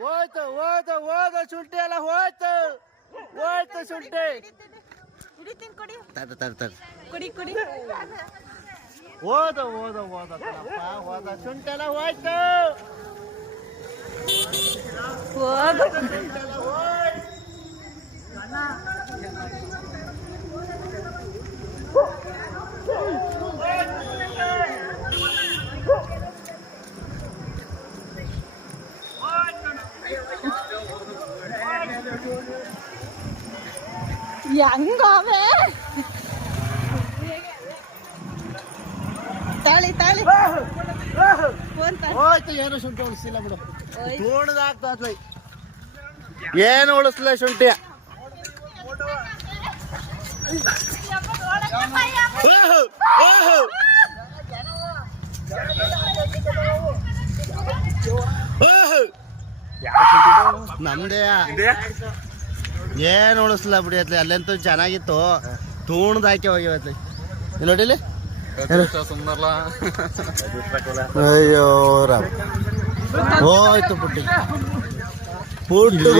ಹೋಯ್ತು ಹೋದ ಹೋದ ಶುಂಠಿ ಎಲ್ಲ ಹೋಯ್ತು ಹೋಯ್ತು ಶುಂಠಿ ತಡ ತಡ ತಡ ಹೋದ ಹೋದ ಹೋದ ಕಣಪ್ಪ ಹೋದ ಶುಂಠಿ ಎಲ್ಲ ಹೋಯ್ತು ಹೆಂಗವೆ ತಾಳಿ ತಾಳಿ ಹೋಯ್ತು ಏನು ಶುಂಠಿ ಉಳಿಸಿಲ್ಲ ಬಿಡು ತೋಣದಾಗ್ತದ ಏನು ಉಳಿಸ್ಲ ಶುಂಠಿ ನಮ್ದೇ ಏನು ಉಳಿಸ್ಲ ಬಿಡಿ ಅತ್ಲಿ ಅಲ್ಲೆಂತೂ ಚೆನ್ನಾಗಿತ್ತು ತೂಣದಾಕಿ ಹೋಗಿವತ್ಲಿ ನೋಡಿಲಿ ಅಯ್ಯೋ ರಾಮ್ ಹೋಯ್ತು ಪುಟ್ಟಿ ಪುಟ್ಟು